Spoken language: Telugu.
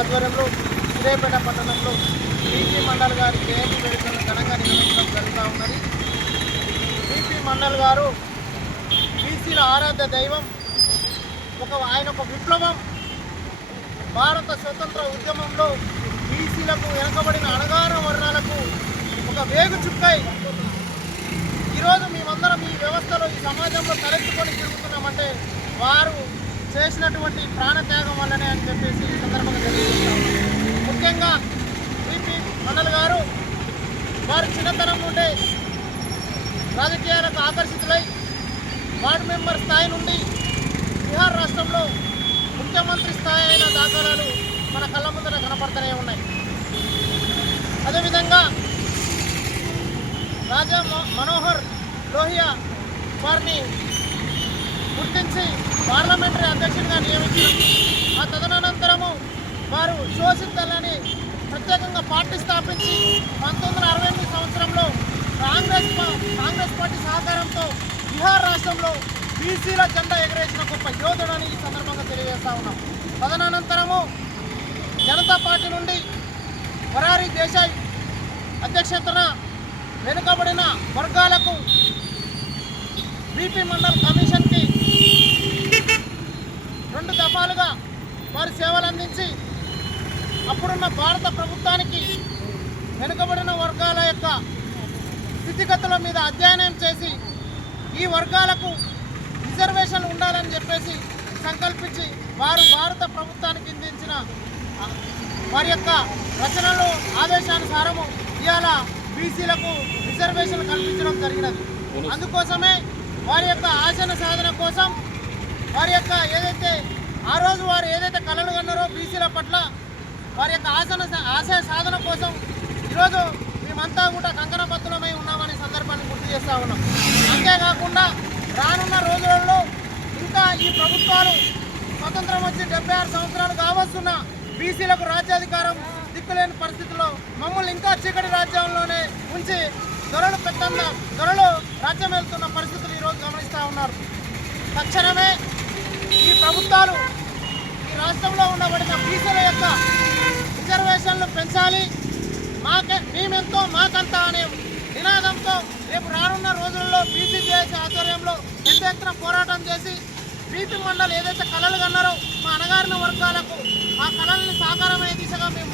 ఆధ్వర్యంలో సూర్యాపేట పట్టణంలో బీపీ మండల్ గారి జయంతి వేడుకలను ఘనంగా నిర్వహించడం జరుగుతూ ఉన్నది. బీపీ మండల్ గారు బీసీల ఆరాధ్య దైవం. ఆయన ఒక విప్లవం. భారత స్వతంత్ర ఉద్యమంలో బీసీలకు వెనుకబడిన అణగారిన వర్ణాలకు ఒక వేగు చుక్కై ఈరోజు మేమందరం ఈ వ్యవస్థలో ఈ సమాజంలో తలెత్తుకొని తిరుగుతున్నామంటే వారు చేసినటువంటి ప్రాణత్యాగం వల్లనే అని చెప్పేసి ఈ సందర్భంగా తెలియజేస్తాం. ముఖ్యంగా బీపీ మండల్ గారు వారు చిన్నతనం నుండే రాజకీయాలకు ఆకర్షితులై వార్డు మెంబర్ స్థాయి నుండి బీహార్ రాష్ట్రంలో ముఖ్యమంత్రి స్థాయి అయిన దాఖలాలు మన కళ్ళ ముందర కనపడుతూనే ఉన్నాయి. అదేవిధంగా రాజా మనోహర్ లోహియా వారిని గుర్తించి పార్లమెంటరీ అధ్యక్షుడిగా నియమించడం, ఆ తదనంతరము వారు శోషితులని ప్రత్యేకంగా పార్టీ స్థాపించి 1968 సంవత్సరంలో కాంగ్రెస్ పార్టీ సహకారంతో బీహార్ రాష్ట్రంలో బీసీల జెండా ఎగరేసిన గొప్ప యోధుడని ఈ సందర్భంగా తెలియజేస్తా ఉన్నాం. తదనంతరము జనతా పార్టీ నుండి మొరారి దేశాయ్ అధ్యక్షతన వెనుకబడిన వర్గాలకు బీపీ మండల్ కమిషన్కి 2 దఫాలుగా వారు సేవలు అందించి అప్పుడున్న భారత ప్రభుత్వానికి వెనుకబడిన వర్గాల యొక్క స్థితిగతుల మీద అధ్యయనం చేసి ఈ వర్గాలకు రిజర్వేషన్లు ఉండాలని చెప్పేసి సంకల్పించి వారు భారత ప్రభుత్వానికి అందించిన వారి యొక్క రచనలు ఆదేశానుసారము ఇవాళ బీసీలకు రిజర్వేషన్లు కల్పించడం జరిగినది. అందుకోసమే వారి యొక్క ఆశన సాధన కోసం వారి యొక్క ఏదైతే ఆ రోజు వారు ఏదైతే కలలు కన్నారో బీసీల పట్ల వారి యొక్క ఆశయ సాధన కోసం ఈరోజు మేమంతా కూడా కంకణబద్ధులమై ఉన్నామనే సందర్భాన్ని గుర్తు చేస్తూ ఉన్నాం. అంతేకాకుండా రానున్న రోజులలో ఇంకా ఈ ప్రభుత్వాలు స్వతంత్రం వచ్చి 76 సంవత్సరాలు కావస్తున్న బీసీలకు రాజ్యాధికారం దిక్కులేని పరిస్థితుల్లో మమ్మల్ని ఇంకా చీకటి రాజ్యంలోనే ఉంచి దొరలు రాజ్యం వెళ్తున్న పరిస్థితులు ఈరోజు గమనిస్తూ ఉన్నారు. తక్షణమే ఈ ప్రభుత్వాలు ఈ రాష్ట్రంలో ఉండబడిన బీసీల యొక్క రిజర్వేషన్లు పెంచాలి, మేమెంతో మాకంతా అనే నినాదంతో రేపు రానున్న రోజుల్లో బీసీజేఏసీ ఆధ్వర్యంలో పెద్ద ఎత్తున పోరాటం చేసి బీపీ మండల్ ఏదైతే కళలు కన్నారో మా అణగారిన వర్గాలకు ఆ కళల్ని సాకారమయ్యే దిశగా మేము